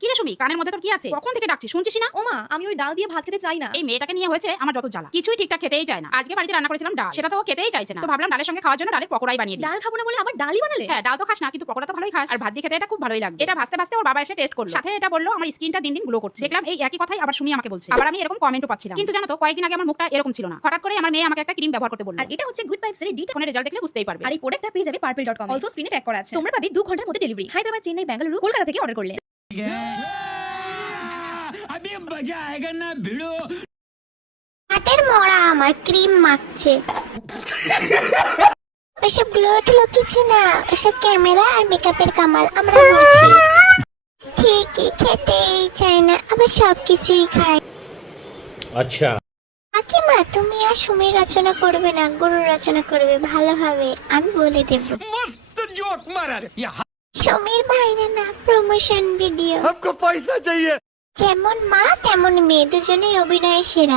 কি রে সুমি, কানের মধ্যে তোর কি আছে? কখন থেকে ডাকছি শুনছিস না? ওমা, আমি ওই ডাল দিয়ে ভাত খেতে চাই না। এই মেয়েটাকে নিয়ে হয়েছে আমার যত জ্বালা, কিছুই ঠিকঠাক খেতেই চায় না। আজকে বাড়িতে রান্না করেছিলাম ডাল, সেটা তো ও খেতেই চাইছে না। তো ভাবলাম ডালের সঙ্গে খাওয়ার জন্য ডালের পকোড়াই বানিয়ে দিই। ডাল খাবো না বলে আবার ডালই বানালে? হ্যাঁ, ডাল তো খাস না, কিন্তু পকোড়া তো ভালোই খাস, আর ভাত দিয়ে খেতে এটা খুব ভালোই লাগে। এটা ভাজতে ভাজতে ওর বাবা এসে টেস্ট করলো, সাথে এটা বললো আমার স্কিনটা দিন দিন গ্লো করছে। দেখলাম এই একই কথাই আবার শুনি আমাকে বলছে। আবার আমি এরকম কমেন্টও পাচ্ছিলাম। কিন্তু জানো তো, কয়েকদিন আগে আমার মুখটা এরকম ছিল না। হঠাৎ করে আমার মেয়ে আমাকে একটা ক্রিম ব্যবহার করতে বললো, আর এটা হচ্ছে গুড ভাইবস এর ডিট। ফোনের রেজাল্ট দেখলে বুঝতেই পারবে। আর এই প্রোডাক্টটা পেয়ে যাবে purple.com। অলসো স্ক্রিনে ট্যাগ করা আছে। তোমরা পাবে 2 ঘন্টার মধ্যে ডেলিভারি। হায়দ্রাবাদ, চেন্নাই, বেঙ্গালুরু, কলকাতা থেকে অর্ডার করলে। अभी मजा आएगा ना भिड़ो। হাতের মরা আমার ক্রিম মাখছে। এসব গ্লো টুলো কিছু না, এসব ক্যামেরা আর মেকআপের কামাল। আমরা বলছি ঠিকই খেতেই চায় না, আবার সবকিছুই খায়। अच्छा কাকিমা, তুমি আর সুমির রচনা করবে না, গরুর রচনা করবে ভালোভাবে, আমি বলে দেব। मस्त जोक मारा रे। ये সুমির ভাইরা না, প্রমোশন ভিডিও। हमको पैसा चाहिए। যেমন মা তেমন মেয়ে, দুজনেই অভিনয়ে সেরা।